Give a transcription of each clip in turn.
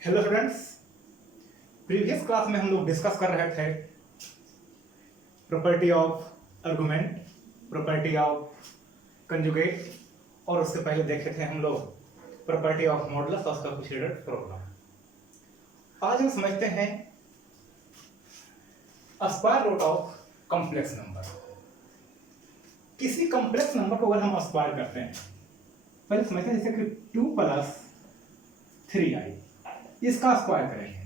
Hello students. Previous class में हम लोग डिस्कस कर रहे थे property of argument, property of conjugate और उससे पहले देखे थे हम लोग प्रॉपर्टी ऑफ मॉडुलस और उसका कुछ रिलेटेड प्रॉब्लम। आज हम समझते हैं square root of complex number. किसी कॉम्प्लेक्स नंबर को अगर हम स्क्वायर करते हैं, पहले समझते हैं जैसे कि 2 + 3i, इसका स्क्वायर करेंगे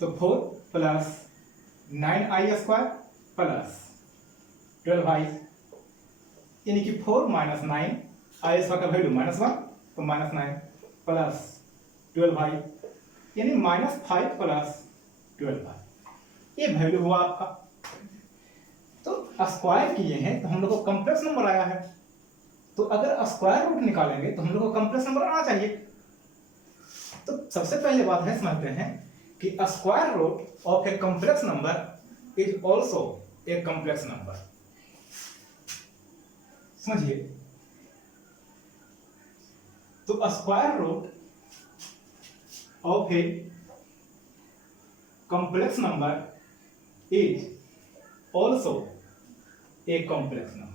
तो 4 + 9i² प्लस 12i, यानी कि 4 - 9i² का वैल्यू -1 तो -9 प्लस 12i, यानी -5 + 12i, ये वैल्यू हुआ आपका। तो स्क्वायर किए हैं तो हम लोग को कॉम्प्लेक्स नंबर आया है। तो अगर स्क्वायर रूट निकालेंगे तो हम लोग को कॉम्प्लेक्स नंबर आना चाहिए। तो सबसे पहले बात है समझते हैं कि square root of a complex number is also a complex number. समझिए, तो square root of a complex number is also a complex number.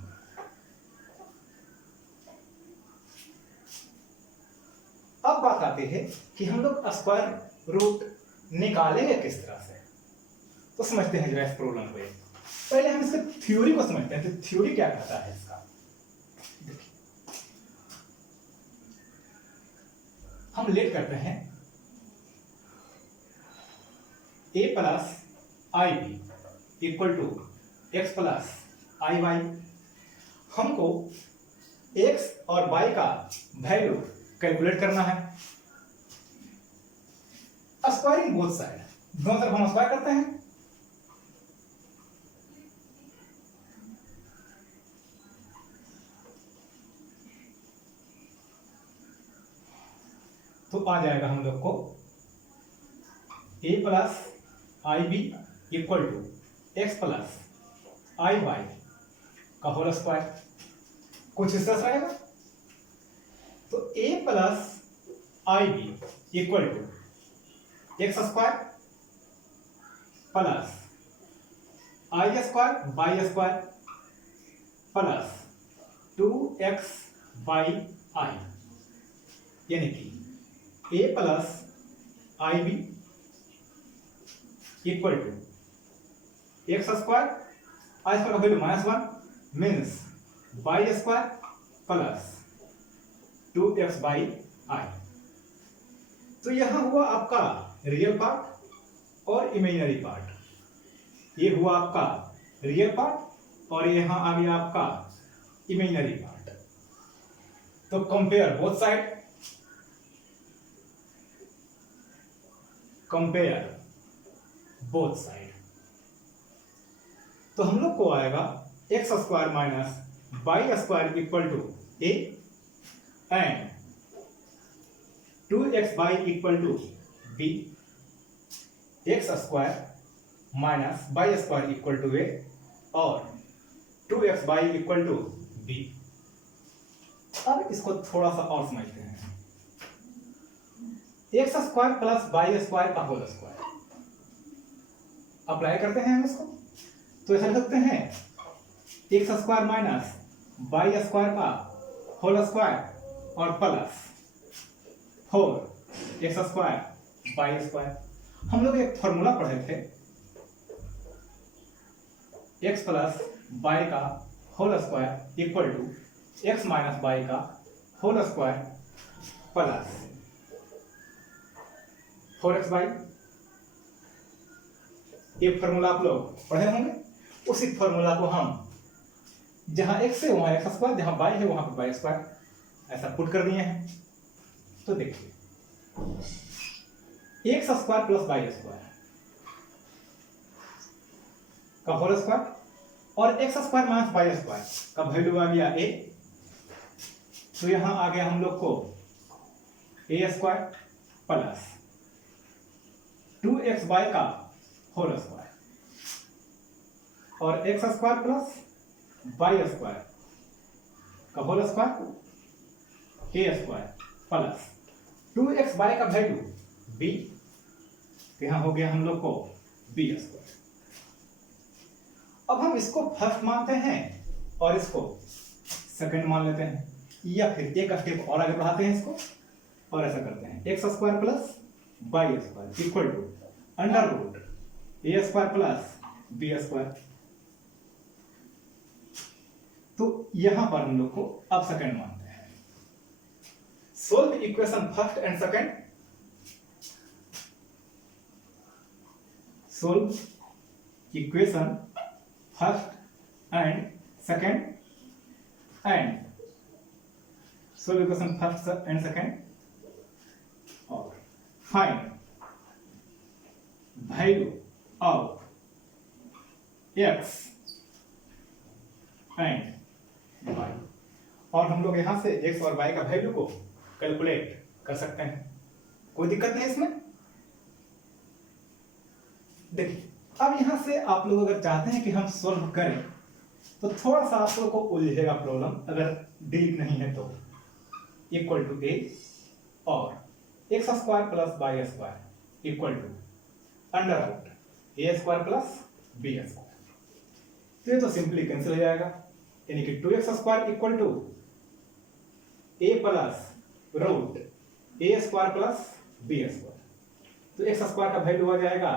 अब बात आती है कि हम लोग स्क्वायर रूट निकालेंगे किस तरह से। तो समझते हैं जरा इस प्रॉब्लम को। पहले हम इसके थ्योरी को समझते हैं। तो थ्योरी क्या कहता है इसका, देखिए हम लेट करते हैं a + ib = x + iy। हमको x और y का वैल्यू कैलकुलेट करना है। स्क्वायरिंग बोथ साइड, दोनों तरफ हम स्क्वायर करते हैं। तो आ जाएगा हम लोग को a + ib = x + iy का होल स्क्वायर। कुछ इस तरह से आएगा। तो a + ib = x² + i² y² + 2xy, यानी कि a + ib = x² i² का वैल्यू -1 मीन्स y² + 2xy। तो यहां हुआ आपका रियल पार्ट और इमेजिनरी पार्ट। ये हुआ आपका रियल पार्ट और यहां आ गया आपका इमेजिनरी पार्ट। तो compare both side, compare both side. तो हम लोग को आएगा x² - y² = a and 2xy = b। x² - y² = a और 2xy = b। अब इसको थोड़ा सा और समझते हैं। x² + y² का होल स्क्वायर अप्लाई करते हैं हम इसको। तो ऐसा लिख सकते हैं x² - y² का होल स्क्वायर और प्लस 4x² y²। हम लोग एक फॉर्मूला पढ़े थे x + y का होल स्क्वायर = x - y का होल स्क्वायर प्लस 4xy। ये फॉर्मूला आप लोग पढ़े होंगे। उसी फॉर्मूला को हम जहां x है वहां x², जहां y है वहां पर y², ऐसा पुट कर दिए हैं। तो देखिए x² + y² का होल स्क्वायर और x² - y² का वैल्यू आ गया a। तो यहां आ गया हम लोग को a² प्लस 2xy का होल स्क्वायर और x² + y² का whole square a² plus 2x by का वैल्यू b, तो यहां हो गया हम लोग को b स्क्वायर। अब हम इसको फर्स्ट मानते हैं और इसको सेकंड मान लेते हैं, या फिर एक स्टेप और आगे बढ़ाते हैं इसको और ऐसा करते हैं x square plus y square equal to under root a square plus b square. तो यहां पर हम लोग को अब सेकंड मानते हैं। Solve equation first and second, solve equation first and second and solve equation first and second और find value of x and y। और हम लोग यहां से x और y का वैल्यू को कैलकुलेट कर सकते हैं, कोई दिक्कत नहीं इसमें। देखिए अब यहां से आप लोग अगर चाहते हैं कि हम सॉल्व करें तो थोड़ा सा आप लोग को उलझेगा प्रॉब्लम, अगर डीप नहीं है तो। इक्वल टू a और x square plus y square equal to under root a square plus b square. तो ये तो सिंपली कैंसिल हो जाएगा, यानी कि 2x square equal to a plus root a square plus b square. तो x square का वैल्यू आ जाएगा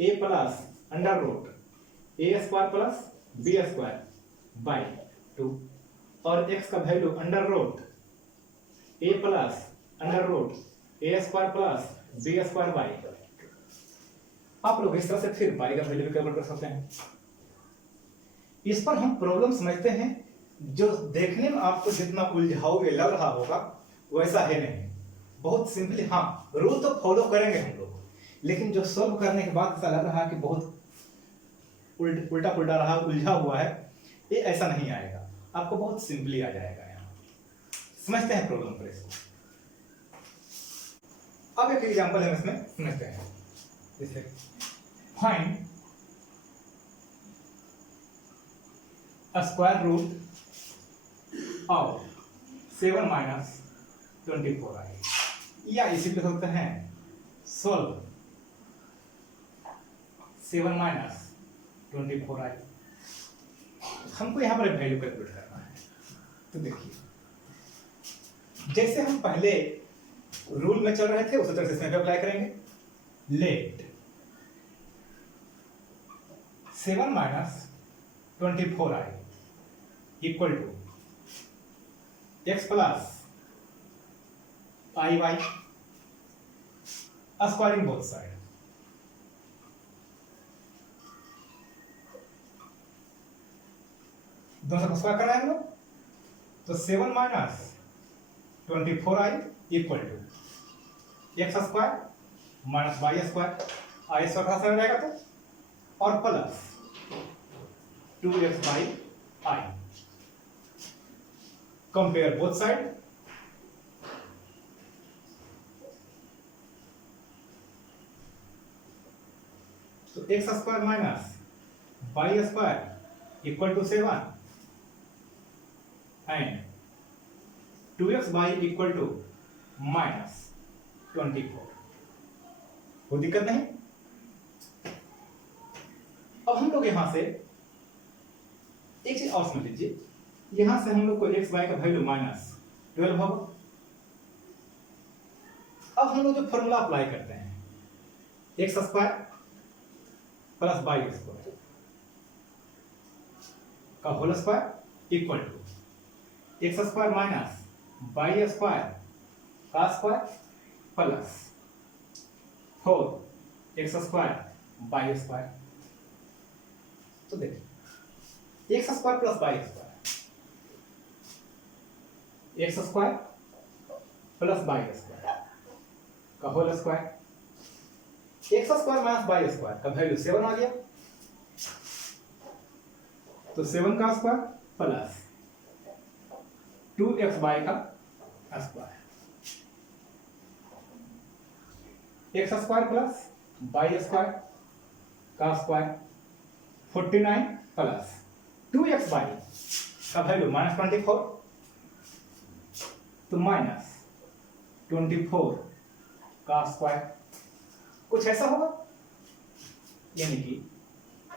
a plus under root a square plus b square by 2 और x का value under root a plus under root a square plus b square by. आप लोग इस तरह से फिर y का वैल्यू भी कैलकुलेट कर सकते हैं। इस पर हम प्रॉब्लम समझते हैं, जो देखने में आपको जितना उलझाओगे लग रहा होगा वैसा है नहीं, बहुत सिंपली। हाँ रूल तो फॉलो करेंगे हम लोग, लेकिन जो सॉल्व करने के बाद ऐसा लग रहा है कि बहुत उल्टा पुल्टा रहा, उलझा हुआ है, ये ऐसा नहीं आएगा, आपको बहुत सिंपली आ जाएगा। यहाँ समझते हैं प्रॉब्लम पर इसको। अब एक एग्जांपल हम इसमें समझते हैं, जैसे find square root of 7 minus 24i, या इसी पे होते हैं सोल्व 7 माइनस 24i। हमको यहां पर वैल्यू कैलकुलेट करना है। तो देखिए जैसे हम पहले रूल में चल रहे थे उसी तरह से इसमें भी अप्लाई करेंगे। Let 7 minus 24i equal to x plus i y squaring both side. दोनों को स्क्वायर करना है हम लोग, तो 7 minus 24i equal to x square minus y square, i square का हो जाएगा तो, और plus 2x by i. Compare both side, तो x square minus y square equal to 7 and 2x by equal to minus 24। कोई दिक्कत नहीं। अब हम लोग यहां से एक चीज और समझ लीजिए, यहां से हम लोग को एक्स वाई का वैल्यू माइनस 12 होगा। अब हम लोग जो फॉर्मूला अप्लाई करते हैं, x square plus y square का whole square equal to x square minus y square का square plus 4x square y square. तो देखिए x square plus y square, x square plus y square का whole square, x square minus y square का value 7 आ गया, तो 7 का square plus 2x y का square, x square plus y square का स्क्वायर 49 प्लस 2x वाई का value minus 24, तो माइनस 24 का स्क्वायर, कुछ ऐसा होगा, यानी कि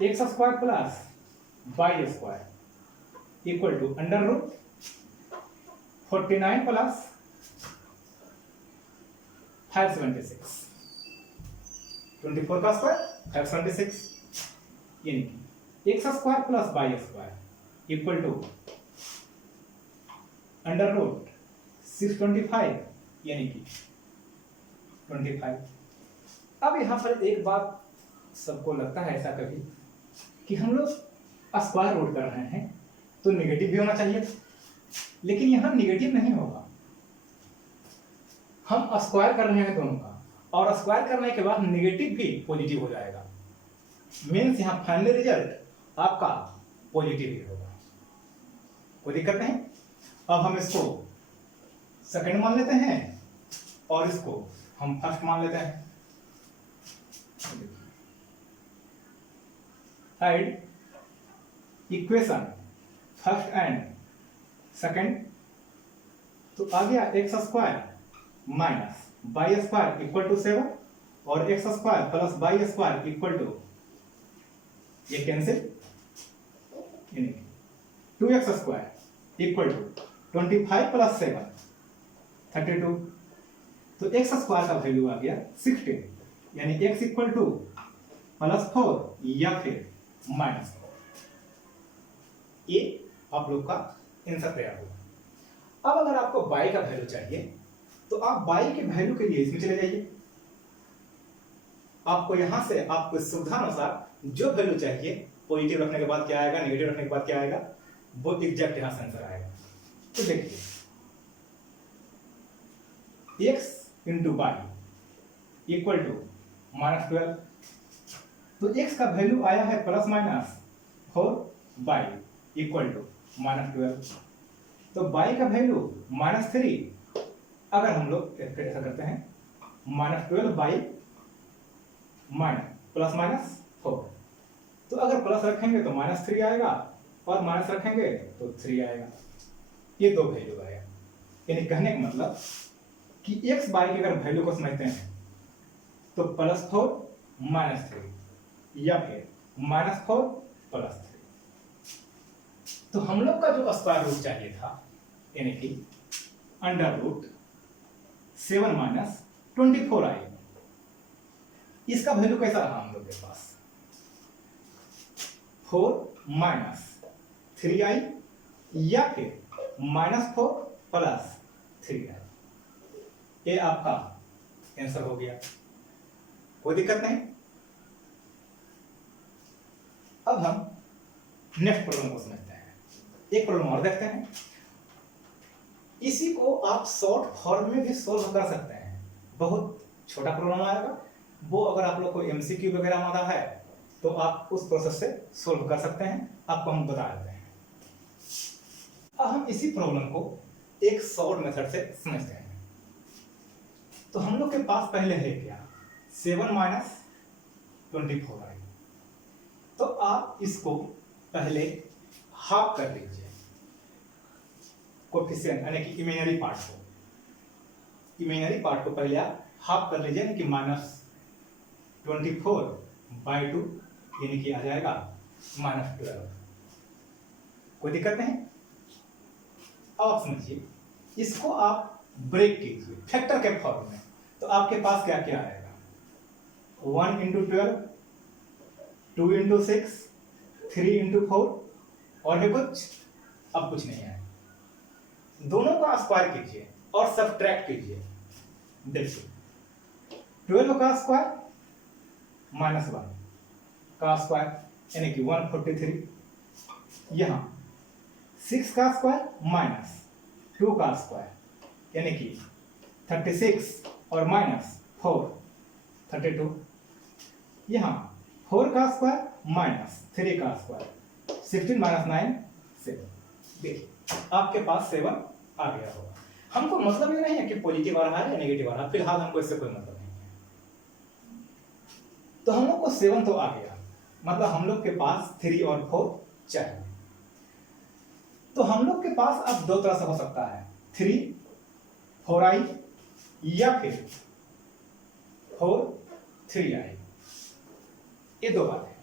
x square plus y square equal to under root 49 plus 576, 24 का स्क्वायर 576, यानी कि x square plus y square equal to under root 625, यानी कि 25। अब यहां पर एक बात सबको लगता है ऐसा कभी कि हम लोग स्क्वायर रूट कर रहे हैं तो नेगेटिव भी होना चाहिए, लेकिन यहां नेगेटिव नहीं होगा, हम स्क्वायर कर रहे हैं दोनों का, और स्क्वायर करने के बाद नेगेटिव भी पॉजिटिव हो जाएगा, मीन्स यहां फाइनल रिजल्ट आपका पॉजिटिव ही होगा, कोई दिक्कत नहीं। अब हम इसको सेकंड मान लेते हैं और इसको हम फर्स्ट मान लेते हैं। Add equation first and second, तो आ गया x square minus y square equal to 7 और x square plus y square equal to, ये कैंसिल, यानी 2x square equal to 25 plus 7 32, तो एक्स स्क्वायर का वैल्यू आ गया 16, यानी x इक्वल टू +4 या फिर -4, ये आप लोग का आंसर तैयार होगा। अब अगर आपको y का वैल्यू चाहिए तो आप y के वैल्यू के लिए इसमें चले जाइए, आपको यहां से आपको सुविधा अनुसार जो वैल्यू चाहिए, पॉजिटिव रखने के बाद क्या आएगा, नेगेटिव रखने के बाद क्या आएगा, वो एग्जैक्ट यहां से आंसर आएगा। तो देखिए x into y equal to -12, तो x का वैल्यू आया है ±4, y इक्वल टू -12, तो y का वैल्यू -3, अगर हम लोग ऐसा करते हैं -12 बाई ±4, तो अगर प्लस रखेंगे तो -3 आएगा और माइनस रखेंगे तो 3 आएगा, ये दो वैल्यू आएगा। यानी कहने का मतलब कि x y की अगर वैल्यू को समझते हैं तो +4 -3 या फिर -4 +3, तो हम लोग का जो स्क्वायर रूट चाहिए था, यानी कि अंडर रूट 7 - 24 आई, इसका वैल्यू कैसा रहा हम लोग के पास, 4 - 3i या फिर -4 + 3i, ये आपका आंसर हो गया, कोई दिक्कत नहीं। अब हम नेक्स्ट प्रॉब्लम को समझते हैं, एक प्रॉब्लम और देखते हैं। इसी को आप शॉर्ट फॉर्म में भी सोल्व कर सकते हैं, बहुत छोटा प्रॉब्लम आएगा, वो अगर आप लोग को एमसीक्यू वगैरह आता है तो आप उस प्रोसेस से सोल्व कर सकते हैं, आपको हम बता देते हैं। अब हम इसी प्रॉब्लम को एक शॉर्ट मेथड से समझते हैं। तो हम लोग के पास पहले है क्या, 7 - 24i, तो आप इसको पहले हाफ कर लीजिए, कोफिशिएंट यानी कि इमेजिनरी पार्ट को पहले आप हाफ कर लीजिए, यानी कि -24/2, यानी कि आ जाएगा -12, कोई दिक्कत नहीं। अब आप समझिए, इसको आप ब्रेक कीजिए फैक्टर के फॉर्म में, तो आपके पास क्या क्या आएगा, 1 × 12, 2 × 6, 3 × 4, और भी कुछ, अब कुछ नहीं है। दोनों का स्क्वायर कीजिए और सब्ट्रैक्ट कीजिए, देखिए 12 का स्क्वायर -1 का स्क्वायर यानी कि 143, यहां 6 का स्क्वायर -2 का स्क्वायर यानी कि 36 और -4 32, यहां 4 का स्क्वायर -3 का स्क्वायर 16 - 9 7, देखिए आपके पास 7 आ गया होगा। हमको मतलब ये नहीं है कि पॉजिटिव आ रहा है या नेगेटिव आ रहा है, फिलहाल हमको इससे कोई मतलब नहीं है। तो हम लोग को 7 तो आ गया, मतलब हम लोग के पास 3 और 4 चाहिए। तो हम लोग के पास अब दो तरह से हो सकता है, 3 4i या फिर 4 3i, ये दो बात है।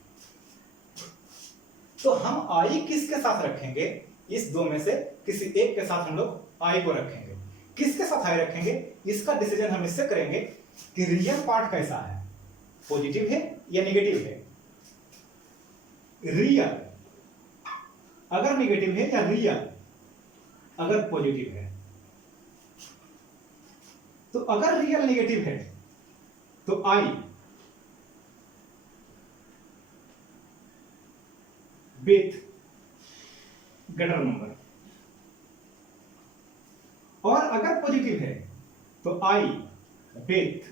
तो हम i किसके साथ रखेंगे? इस दो में से किसी एक के साथ हम लोग i को रखेंगे। किसके साथ i रखेंगे इसका डिसीजन हम इससे करेंगे कि रियल पार्ट कैसा है, पॉजिटिव है या नेगेटिव है। रियल अगर नेगेटिव है या रियल अगर पॉजिटिव है। तो अगर रियल नेगेटिव है तो i विथ ग्रेटर नंबर, और अगर पॉजिटिव है तो i विथ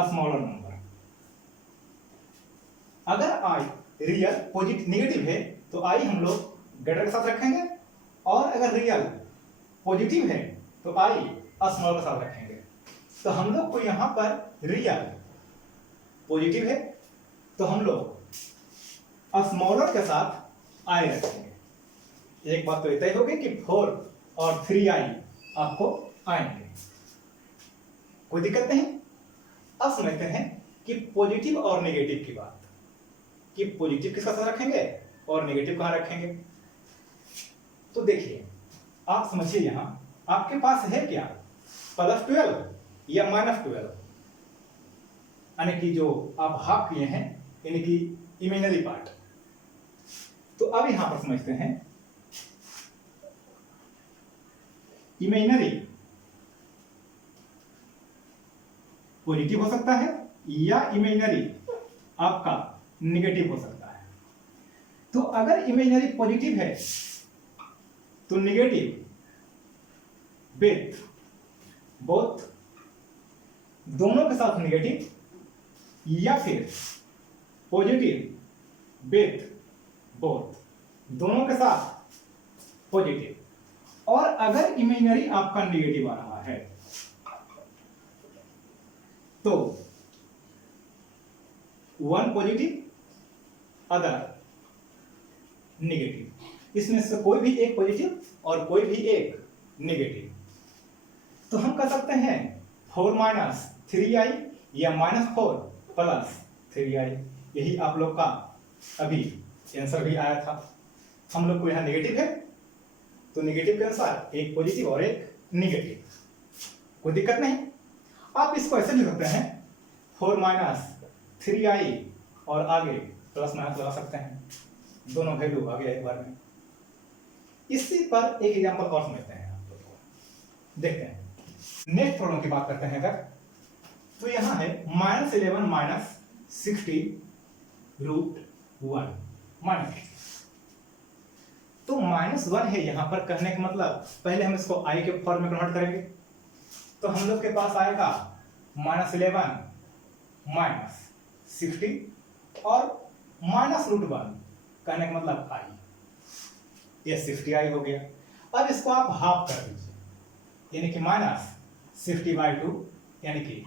स्मॉलर नंबर। अगर i रियल पॉजिटिव नेगेटिव है तो i हम लोग ग्रेटर के साथ रखेंगे, और अगर रियल पॉजिटिव है तो i स्मॉलर के साथ रखेंगे। तो हम लोग को यहां पर रियल पॉजिटिव है तो हम लोग स्मॉलर के साथ i रखेंगे। एक बात तो तय होगी कि 4 और 3i आपको आएंगे, कोई दिक्कत नहीं। अब समझते हैं कि पॉजिटिव और नेगेटिव की बात, कि पॉजिटिव किसका साथ रखेंगे और नेगेटिव कहां रखेंगे। तो देखिए आप समझिए, यहां आपके पास है क्या, +12 या -12, यानी कि जो आप हाफ किए हैं यानी कि इमेजिनरी पार्ट। तो अब यहां पर समझते हैं इमेजिनरी पॉजिटिव हो सकता है या इमेजिनरी आपका नेगेटिव हो सकता है। तो अगर इमेजिनरी पॉजिटिव है तो नेगेटिव विथ बोथ, दोनों के साथ नेगेटिव, या फिर पॉजिटिव विथ बोथ, दोनों के साथ पॉजिटिव। और अगर इमेजिनरी आपका नेगेटिव आ रहा है तो 1 पॉजिटिव अदर नेगेटिव, इसमें से कोई भी एक पॉजिटिव और कोई भी एक नेगेटिव। तो हम कह सकते हैं 4 - 3i या -4 + 3i। यही आप लोग का अभी आंसर भी आया था। हम लोग को यहां नेगेटिव है तो नेगेटिव के अनुसार एक पॉजिटिव और एक नेगेटिव, कोई दिक्कत नहीं। आप इसको ऐसे लिख सकते हैं 4 - 3i और आगे प्लस माइनस लगा सकते हैं, दोनों वैल्यू आगे एक बार में। इसी पर एक एग्जांपल और समझते हैं, आप लोग को देखते हैं। नेक्स्ट प्रॉब्लम की बात करते हैं अगर, तो यहां है -11 - 60 √1 -, तो -1 है यहां पर। कहने का मतलब पहले हम इसको i के फॉर्म में कन्वर्ट करेंगे, तो हम लोग के पास आएगा -11 - 60 और -√1, कहने का मतलब i, ये 60i हो गया। अब इसको आप हाफ कर दीजिए, यानी कि -60/2 यानी कि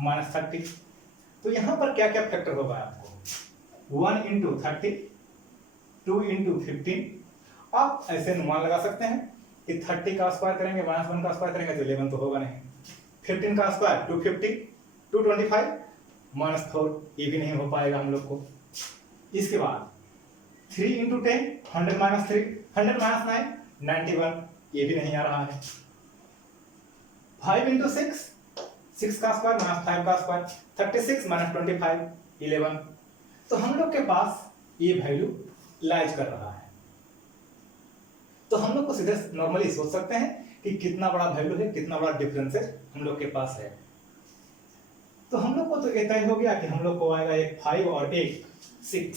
-30। तो यहां पर क्या क्या फैक्टर होगा आपको, 1 × 30, 2 × 15। आप ऐसे अनुमान लगा सकते हैं कि 30 का स्क्वायर करेंगे -1 का स्क्वायर करेंगे तो 11 तो होगा नहीं, 15 का स्क्वायर 250, 225 -4, ये भी नहीं हो पाएगा हम लोग को। इसके बाद 3 × 10 100 - 3, 100 - 9 91, ये भी नहीं आ रहा है। 5 × 6 6 का स्क्वायर -5 का स्क्वायर 36 -25 11। तो हम लोग के पास ये वैल्यू लाइज कर रहा है। तो हम लोग को सीधे नॉर्मली सोच सकते हैं कि कितना बड़ा वैल्यू है, कितना बड़ा डिफरेंस है हम लोग के पास है। तो हम लोग को तो ये तय हो गया कि हम लोग को आएगा एक 5 और एक 6,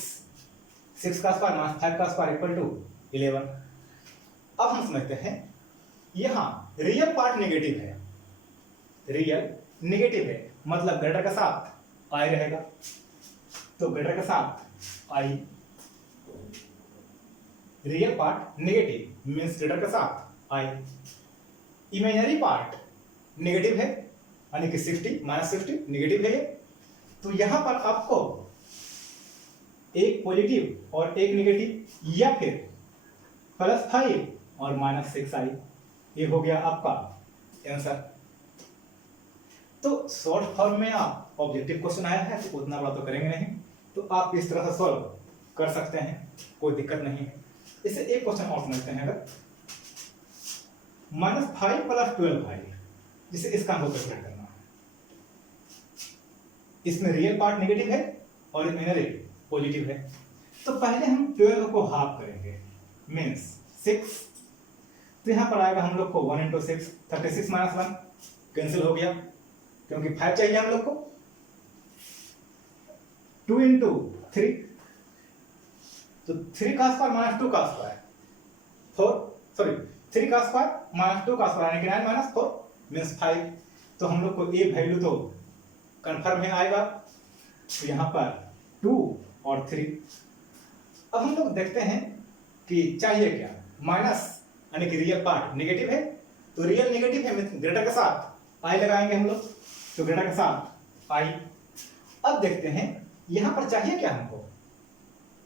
6 का स्क्वायर -5 का स्क्वायर = 11। अब हम समझते हैं यहां रियल पार्ट नेगेटिव है, रियल नेगेटिव है मतलब ग्रेटर के साथ i रहेगा, तो ग्रेटर के साथ i, real part negative means greater के साथ i। इमेजिनरी पार्ट नेगेटिव है यानी कि 60 -60 नेगेटिव है। तो यहां पर आपको एक पॉजिटिव और एक नेगेटिव या फिर +5 और -6i, ये हो गया आपका आंसर। तो तो शॉर्ट फॉर्म में आप ऑब्जेक्टिव क्वेश्चन आया है तो उतना बड़ा तो करेंगे नहीं, तो आप इस तरह से सॉल्व कर सकते हैं, कोई दिक्कत नहीं है। इसे एक क्वेश्चन और समझते हैं। अगर -5 + 12y, जिसे इसका हमको कैलकुलेट करना है, इसमें रियल पार्ट नेगेटिव है और इमेजिनरी पॉजिटिव है। तो पहले हम 12 को हाफ करेंगे, मीन्स 6। तो यहां पर आएगा हम लोग को 1 × 6, 36 - 1 कैंसिल हो गया, क्योंकि 5 चाहिए हम लोग को। 2 × 3, तो 3 का स्क्वायर -2 का स्क्वायर 4, 3 का स्क्वायर -2 का स्क्वायर यानी कि 9 - 4 मीन्स 5। तो हम लोग को ए वैल्यू तो कंफर्म है आएगा, तो यहाँ पर 2 और 3। अब हम लोग देखते हैं कि चाहिए क्या, माइनस यानी कि रियल पार्ट नेगेटिव है, तो रियल नेगेटिव है ग्रेटर के साथ आई लगाएंगे हम लोग, तो ग्रेटर के साथ आई। अब देखते हैं यहां पर चाहिए क्या हमको,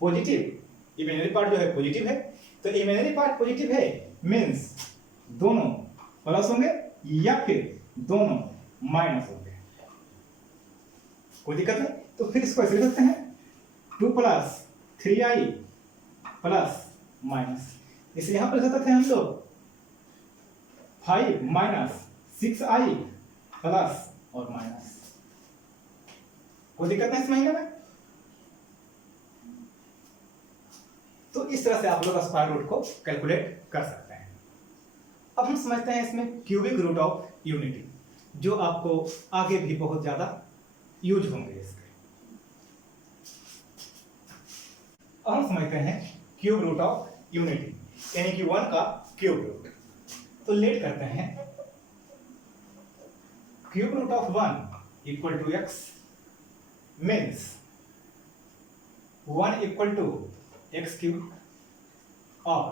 पॉजिटिव, इमेजिनरी पार्ट जो है पॉजिटिव है, तो इमेजिनरी पार्ट पॉजिटिव है मींस दोनों प्लस होंगे या फिर दोनों माइनस होंगे, कोई दिक्कत नहीं। तो फिर इसको ऐसे लिख सकते हैं 2 + 3i + इसे यहां पर लिख सकते हैं हम लोग 5 - 6i प्लस और माइनस, कोई दिक्कत नहीं इस महीने में। तो इस तरह से आप लोग स्क्वायर रूट को कैलकुलेट कर सकते हैं। अब हम समझते हैं इसमें क्यूबिक रूट ऑफ यूनिटी, जो आपको आगे भी बहुत ज्यादा यूज होंगे इसके। अब हम समझते हैं क्यूब रूट ऑफ यूनिटी, यानी कि 1 का क्यूब रूट। तो लेट करते हैं, cube root of 1 = x means 1 = x³ और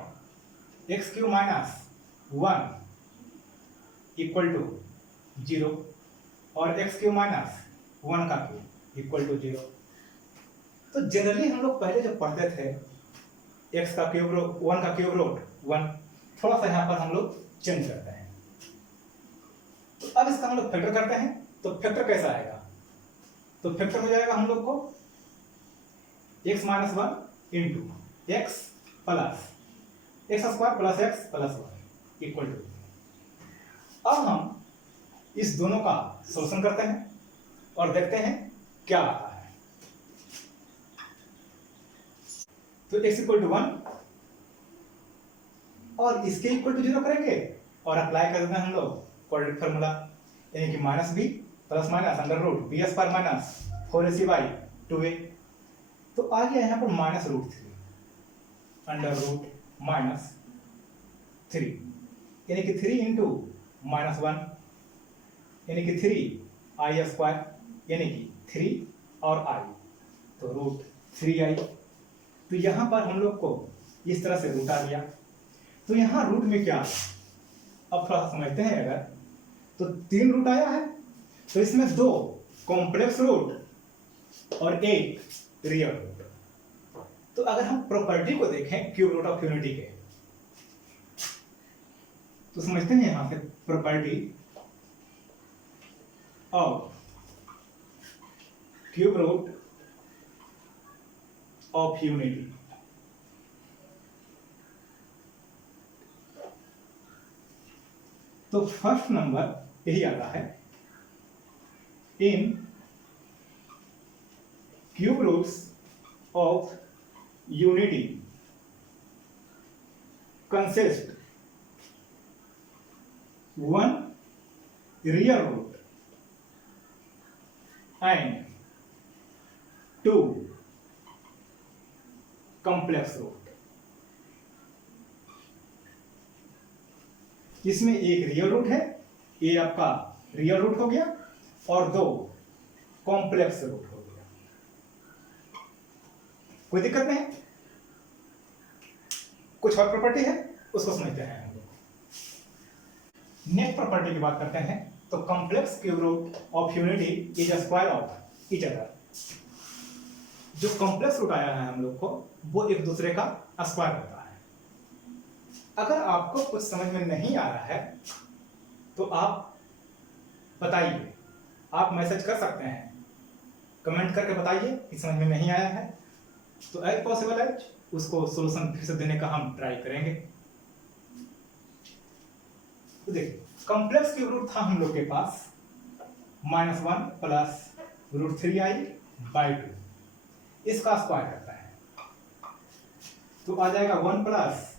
x³ - 1 = 0 और x³ - 1 का क्यूब = 0। तो जनरली हम लोग पहले जब पढ़ते थे x का क्यूब रूट 1 का क्यूब रूट 1, थोड़ा सा यहाँ पर हम लोग चेंज करते हैं। तो अब इसका हम लोग फैक्टर करते हैं, तो फैक्टर कैसा आएगा, तो फैक्टर हो जाएगा हम लोग को x - 1 × x plus x² + x + 1 = 0। अब हम इस दोनों का सॉल्यूशन करते हैं और देखते हैं क्या आता है। तो x = 1 और इसके = 0 करेंगे और अप्लाई कर देते हैं हम लोग क्वाड्रेटिक फार्मूला, यानी कि -b + √b² - 4ac/ 2a। तो आ गया यहाँ पर -√3 √-3, यानी कि 3 × -1 यानी कि 3i², यानी कि 3 और i, तो √3i। तो यहां पर हम लोग को इस तरह से रूट आ गया। तो यहां रूट में क्या है, अब थोड़ा समझते हैं। अगर तो 3 रूट आया है, तो इसमें 2 कॉम्प्लेक्स रूट और 1 रियल रूट। तो अगर हम प्रॉपर्टी को देखें क्यूब रूट ऑफ यूनिटी के, तो समझते हैं यहां से property of cube root of unity. तो फर्स्ट नंबर यही आता है, in cube roots of unity consist 1 real root and 2 complex root. इसमें एक रियल रूट है, ये आपका रियल रूट हो गया, और 2 कॉम्प्लेक्स रूट हो गया, कोई दिक्कत नहीं। कुछ और प्रॉपर्टी है उसको समझते हैं हम लोग। नेक्स्ट प्रॉपर्टी की बात करते हैं, तो complex cube root of unity is a square of each other. जो कॉम्प्लेक्स रूट आया है हम लोग को, वो एक दूसरे का स्क्वायर होता है। अगर आपको कुछ समझ में नहीं आ रहा है तो आप बताइए, आप मैसेज कर सकते हैं, कमेंट करके बताइए कि समझ में नहीं आया है, तो एज पॉसिबल एज उसको सोल्यूशन फिर से देने का हम ट्राई करेंगे। तो देखिए कॉम्प्लेक्स क्यूब रूट था हम लोग के पास -1 प्लस √3i/2, इसका स्क्वायर करता है तो आ जाएगा 1 प्लस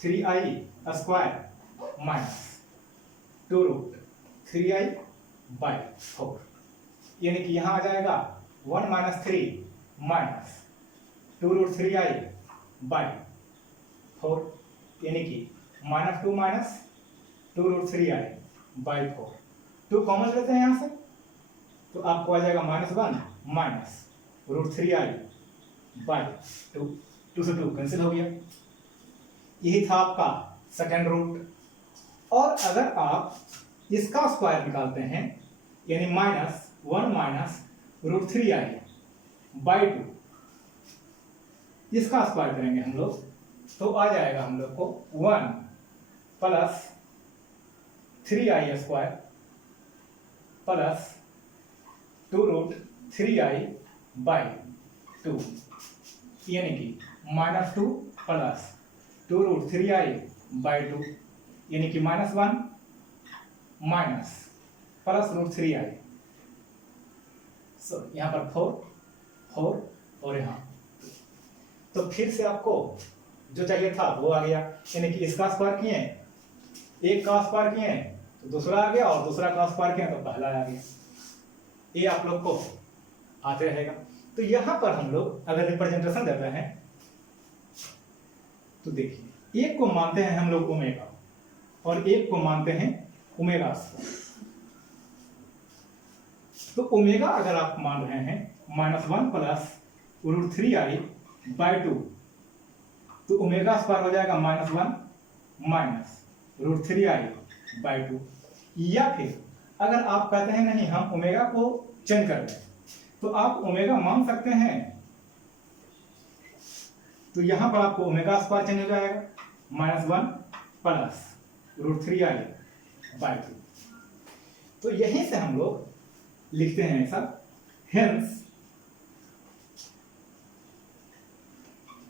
3i² माइनस 2√3i/4, यानी कि यहाँ आ जाएगा 1 - 3 माइनस 2√3i/4, यानी कि -2 माइनस 2√3i/4, 2 कॉमन लेते हैं यहाँ से तो आपको आ जाएगा -1 माइनस √3i/2, 2 से 2 कैंसिल हो गया। यही था आपका सेकेंड रूट। और अगर आप इसका स्क्वायर निकालते हैं यानी -1 माइनस √3i/2, इसका स्क्वायर करेंगे हम लोग तो आ जाएगा हम लोग को 1 प्लस 3i² प्लस 2√3i/2, यानी कि -2 प्लस 2√3i/2, यानी कि -1 माइनस प्लस √3i, सो यहाँ पर 4 और यहाँ, तो फिर से आपको जो चाहिए था वो आ गया, यानी कि इसका स्क्वायर किए, एक का स्क्वायर किए तो दूसरा आ गया, और दूसरा का स्क्वायर किए तो पहला आ गया। ये आप लोग को आते रहेगा। तो यहां पर हम लोग अगर रिप्रेजेंटेशन देते हैं तो देखिए एक को मानते हैं हम लोग ओमेगा और एक को मानते हैं ओमेगा स्क्वायर। तो ओमेगा अगर आप मान रहे हैं -1 प्लस √3i/2, तो ओमेगा स्क्वायर हो जाएगा -1 माइनस √3i/2। या फिर अगर आप कहते हैं नहीं हम ओमेगा को चेंज कर दें तो आप ओमेगा मान सकते हैं, तो यहां पर आपको ओमेगा स्क्वायर चेंज हो जाएगा -1 प्लस √3i/2। तो यहीं से हम लोग लिखते हैं ऐसा, hence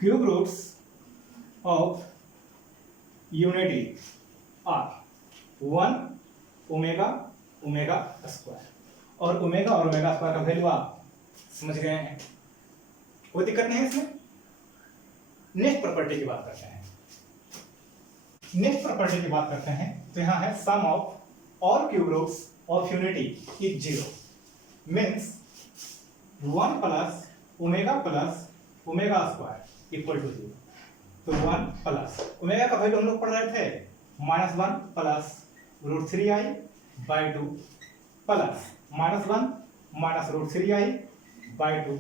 cube roots of unity are 1 omega square. और ओमेगा स्क्वायर का वैल्यू आप समझ गए हैं, कोई दिक्कत नहीं है इसमें। नेक्स्ट प्रॉपर्टी की बात करते हैं। तो यहां है sum of all cube roots of unity is 0, means 1 plus omega square equal to 0। तो 1 प्लस ओमेगा का वैल्यू हम लोग पढ़ रहे थे -1 plus √3i/2 plus -1 minus √3i/2।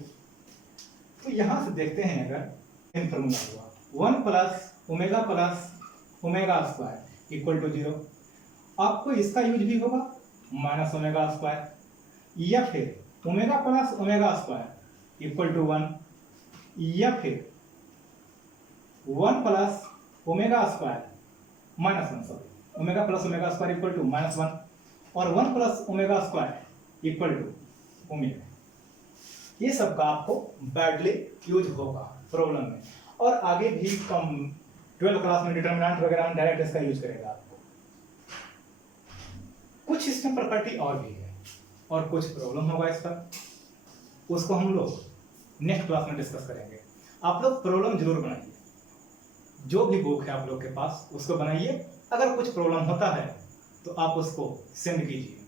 तो यहां से देखते हैं अगर इन फॉर्मूला हुआ 1 plus omega square equal to 0, आपको इसका यूज भी होगा -ओमेगा स्क्वायर, या फिर omega plus omega square equal to 1, या फिर 1 plus omega square omega plus omega square equal to -1, और 1 plus omega square equal to omega. ये सब का आपको बैडली यूज होगा प्रॉब्लम में, और आगे भी कम 12 क्लास में डिटरमिनेंट वगैरह में डायरेक्ट इसका यूज करेगा आपको। कुछ इसमें प्रॉपर्टी और भी है और कुछ प्रॉब्लम होगा इस पर, उसको हम लोग नेक्स्ट क्लास में डिस्कस करेंगे। आप लोग प्रॉब्लम जरूर बनाइए, जो भी बुक है आप लोग के पास उसको बनाइए। अगर कुछ प्रॉब्लम होता है तो आप उसको सेंड कीजिए।